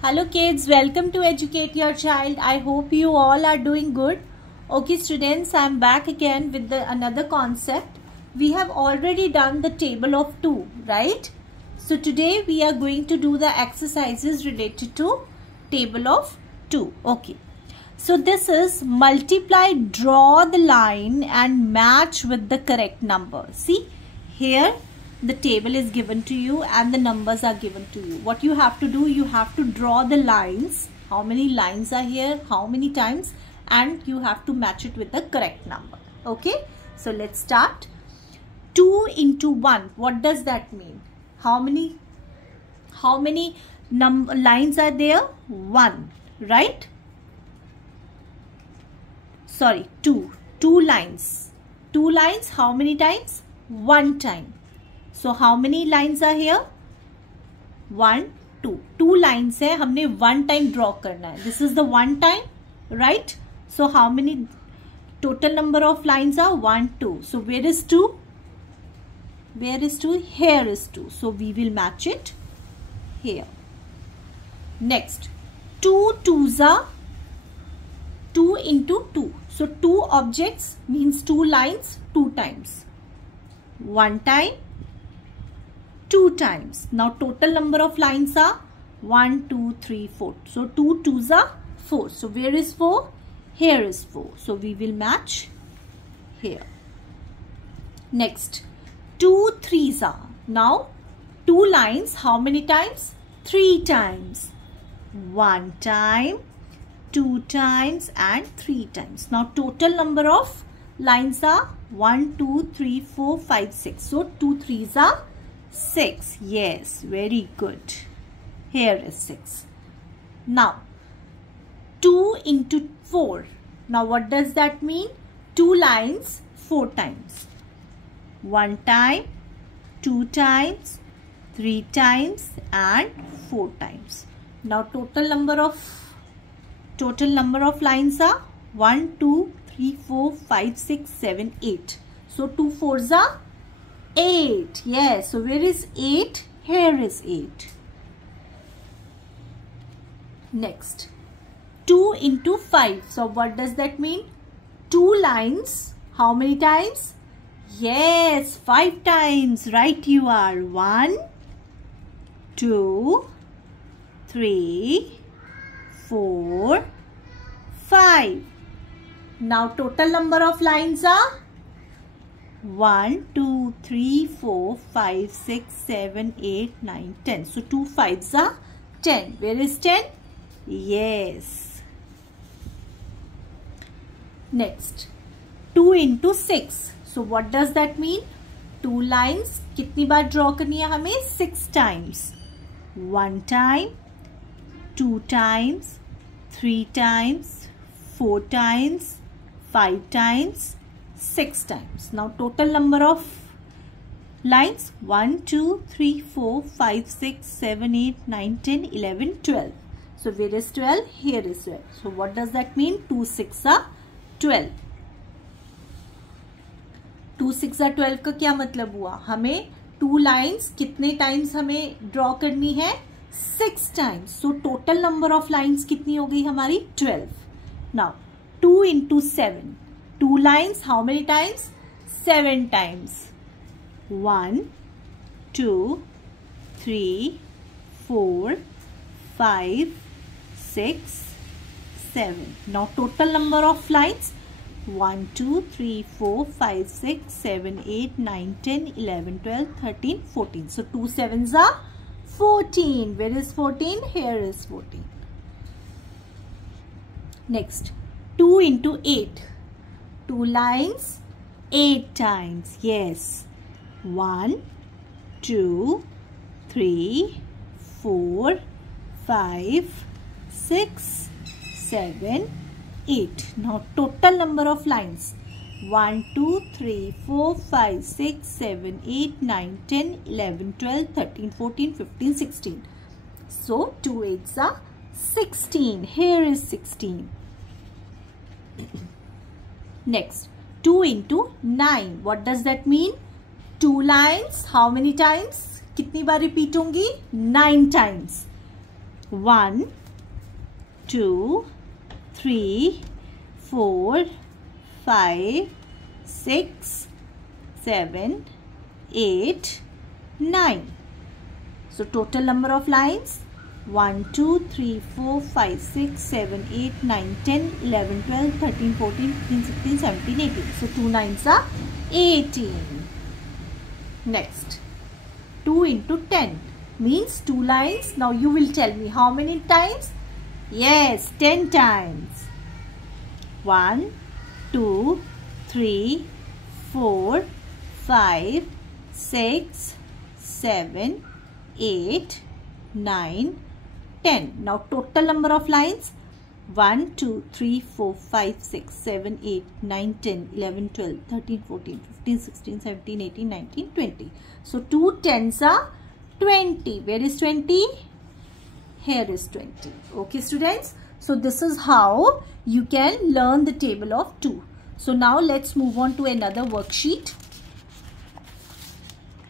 Hello kids, welcome to Educate Your Child. I hope you all are doing good. Okay students, I am back again with another concept. We have already done the table of 2, right? So today we are going to do the exercises related to table of 2. Okay. So this is multiply, draw the line and match with the correct number. See here the table is given to you and the numbers are given to you. What you have to do, you have to draw the lines. How many lines are here, how many times, and you have to match it with the correct number. Okay, so let's start. 2 into 1, what does that mean? How many lines are there? 1, right? Sorry, 2 lines. 2 lines, how many times? 1 time. So how many lines are here? 1, 2. 2 lines है, हमने 1 time draw करना है. This is the 1 time, right? So how many total number of lines are? 1, 2. So where is 2? Where is 2? Here is 2. So we will match it here. Next, 2 twos are 2 into 2. So 2 objects means 2 lines 2 times. 1 time, 2 times. Now total number of lines are 1, 2, 3, 4. So 2 twos are 4. So where is 4? Here is 4. So we will match here. Next, 2 threes are. Now 2 lines, how many times? 3 times. 1 time, 2 times and 3 times. Now total number of lines are 1, 2, 3, 4, 5, 6. So 2 threes are 6. Yes, very good. Here is 6. Now 2 into 4. Now what does that mean? 2 lines 4 times. 1 time, 2 times, 3 times and 4 times. Now total number of lines are 1, 2, 3, 4, 5, 6, 7, 8. So 2 fours are 8. Yes. So where is 8? Here is 8. Next, 2 into 5. So what does that mean? 2 lines. How many times? Yes, 5 times. Right you are. 1, 2, 3, 4, 5. Now total number of lines are 1, 2, 3, 4, 5, 6, 7, 8, 9, 10. So 2 5s are 10. Where is 10? Yes. Next, 2 into 6. So what does that mean? 2 lines. कितनी बार draw करनी है हमें? 6 times. 1 time, 2 times, 3 times, 4 times, 5 times, 6 times. Now total number of lines 1, 2, 3, 4, 5, 6, 7, 8, 9, 10, 11, 12. So where is 12? Here is 12. So what does that mean? 2 6 are 12. 2 6 are 12 का क्या मतलब हुआ? हमें 2 lines कितने times हमें draw करनी है? 6 times. So total number of lines कितनी हो गई हमारी? 12. Now 2 into 7. 2 lines, how many times? 7 times. 1, 2, 3, 4, 5, 6, 7. Now total number of lines 1, 2, 3, 4, 5, 6, 7, 8, 9, 10, 11, 12, 13, 14. So 2 7s are 14. Where is 14? Here is 14. Next, 2 into 8. 2 lines 8 times. Yes. 1, 2, 3, 4, 5, 6, 7, 8. Now total number of lines 1, 2, 3, 4, 5, 6, 7, 8, 9, 10, 11, 12, 13, 14, 15, 16. So 2 8s are 16. Here is 16. Next, 2 into 9. What does that mean? 2 lines. How many times? कितनी बार repeat होंगी? 9 times. 1, 2, 3, 4, 5, 6, 7, 8, 9. So total number of lines 1, 2, 3, 4, 5, 6, 7, 8, 9, 10, 11, 12, 13, 14, 15, 16, 17, 18. So 2 9s are 18. Next, 2 into 10 means 2 lines. Now you will tell me how many times? Yes, 10 times. 1, 2, 3, 4, 5, 6, 7, 8, 9, 10. Now total number of lines 1, 2, 3, 4, 5, 6, 7, 8, 9, 10, 11, 12, 13, 14, 15, 16, 17, 18, 19, 20. So 2 10s are 20. Where is 20? Here is 20. Okay students. So this is how you can learn the table of 2. So now let's move on to another worksheet.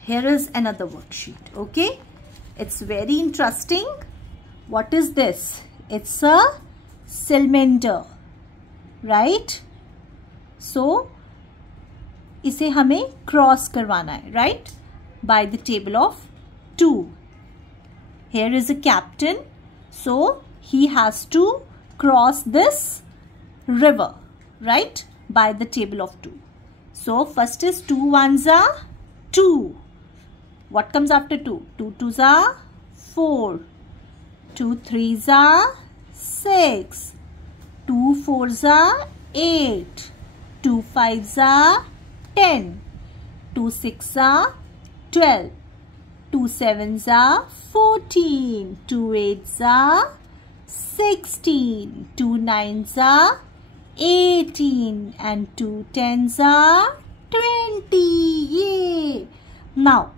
Here is another worksheet. Okay. It's very interesting. What is this? It's a cylinder, right? So इसे हमें cross करवाना है, right? By the table of 2. Here is a captain. So he has to cross this river, right? By the table of 2. So first is 2 1s are 2. What comes after 2? 2 2s are 4. 2 3s are 6. 2 4s are 8. 2 5s are 10. 2 6s are 12. 2 7s are 14. 2 8s are 16. 2 9s are 18. And 2 10s are 20. Yay! Now,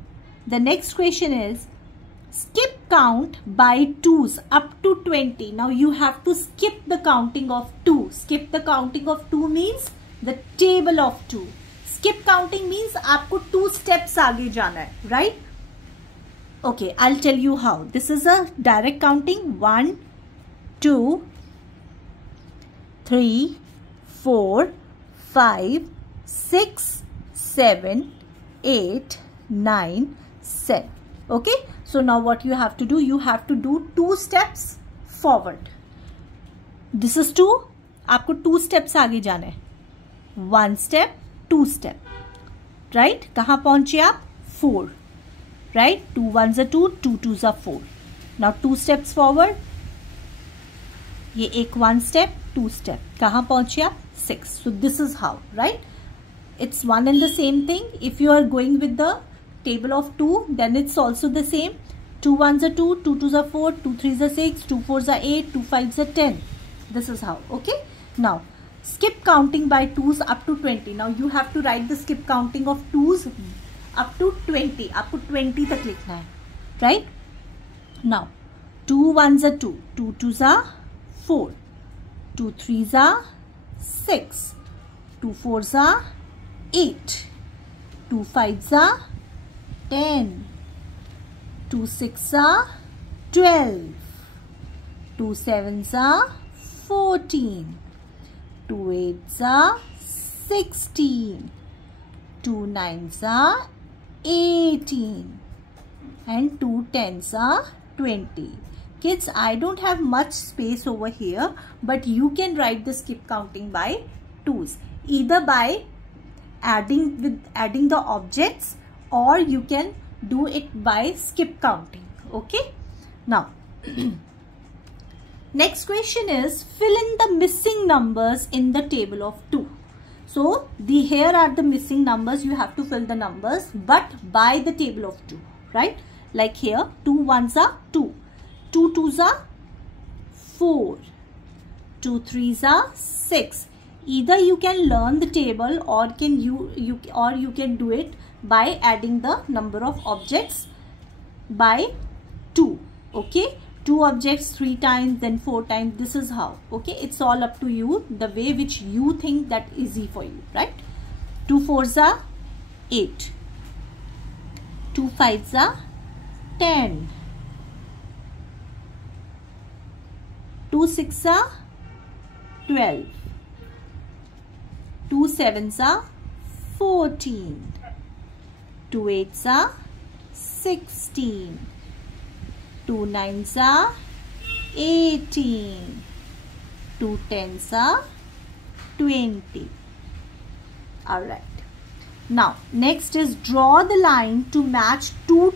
the next question is, skip count by 2s up to 20. Now you have to skip the counting of 2. Skip the counting of 2 means the table of 2. Skip counting means आपको 2 steps आगे जाना है, right? Okay, I'll tell you how. This is a direct counting. 1, 2, 3, 4, 5, 6, 7, 8, 9, 7. Okay, so now what you have to do? You have to do 2 steps forward. This is 2. आपको 2 steps आगे जाना है. 1 step, 2 step. Right? कहाँ पहुंचे आप? 4. Right? 2 1s are 2, 2 2s are 4. Now 2 steps forward. ये एक 1 step, 2 step. कहाँ पहुंचे आप? 6. So this is how, right? It's one and the same thing. If you are going with the table of 2, then it's also the same. 2 1s are 2, 2 2s are 4, 2 3s are 6, 2 4s are 8, 2 5s are 10. This is how. Okay. Now skip counting by 2s up to 20. Now you have to write the skip counting of 2s up to 20. आपको 20 तक लिखना है, right? Now 2 1s are 2, 2 2s are 4, 2 3s are 6, 2 4s are 8, 2 5s are 10, 2 6s are 12, 2 7s are 14, 2 8s are 16, 2 9s are 18, and 2 10s are 20. Kids, I don't have much space over here, but you can write the skip counting by 2s, either by adding the objects, or you can do it by skip counting. Okay. Now next question is, fill in the missing numbers in the table of 2. So here are the missing numbers. You have to fill the numbers, but by the table of 2, right? Like here, 2 1s are 2, 2 2s are 4, 2 3s are 6. Either you can learn the table, or you can do it by adding the number of objects by 2. Okay, 2 objects 3 times, then 4 times. This is how. Okay, it's all up to you, the way which you think that easy for you, right? 2 4s are 8, 2 5s are 10, 2 6 are 12. 2 7s are 14. 2 8s are 16. 2 9s are 18. 2 10s are 20. Alright. Now, next is draw the line to match two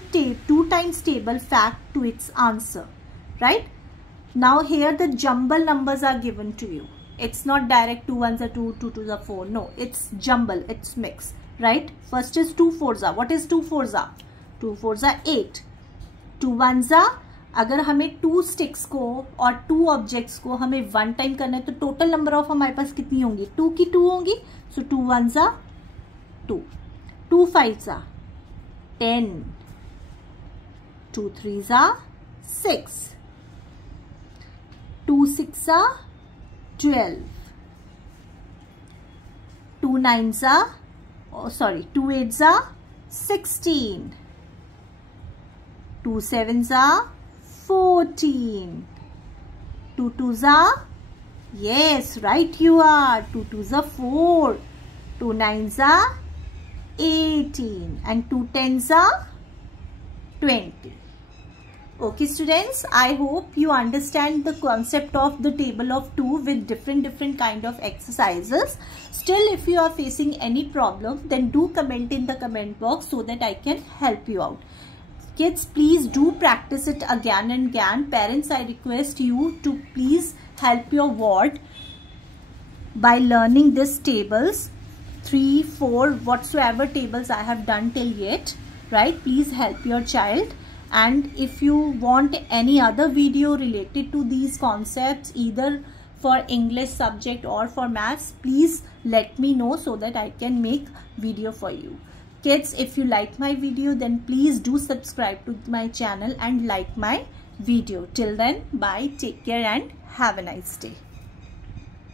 times table fact to its answer. Right? Now, here the jumble numbers are given to you. It's not direct 2 1s are 2, 2 2s are 4. No, it's jumble. It's mix. Right? First is 2 4s are. What is 2 4s are? 2 4s are 8. 2 1s are, अगर हमें 2 sticks को और 2 objects को हमें 1 time करना है तो total number of हमारे पास कितनी होंगी? 2 की 2 होंगी. सो 2 1s are 2. 2 5s are 10. 2 3s are 6. 2 6 are 12. 2 9s are, 2 8s are 16. 2 7s are 14. 2 2s are, yes, right you are. 2 2s are 4. 2 9s are 18. And 2 10s are 20. Okay students, I hope you understand the concept of the table of 2 with different kind of exercises. Still, if you are facing any problem, then do comment in the comment box so that I can help you out. Kids, please do practice it again and again. Parents, I request you to please help your ward by learning these tables, 3, 4, whatsoever tables I have done till yet, right? Please help your child. And if you want any other video related to these concepts, either for English subject or for maths, please let me know so that I can make video for you. Kids, if you like my video, then please do subscribe to my channel and like my video. Till then, bye, take care and have a nice day.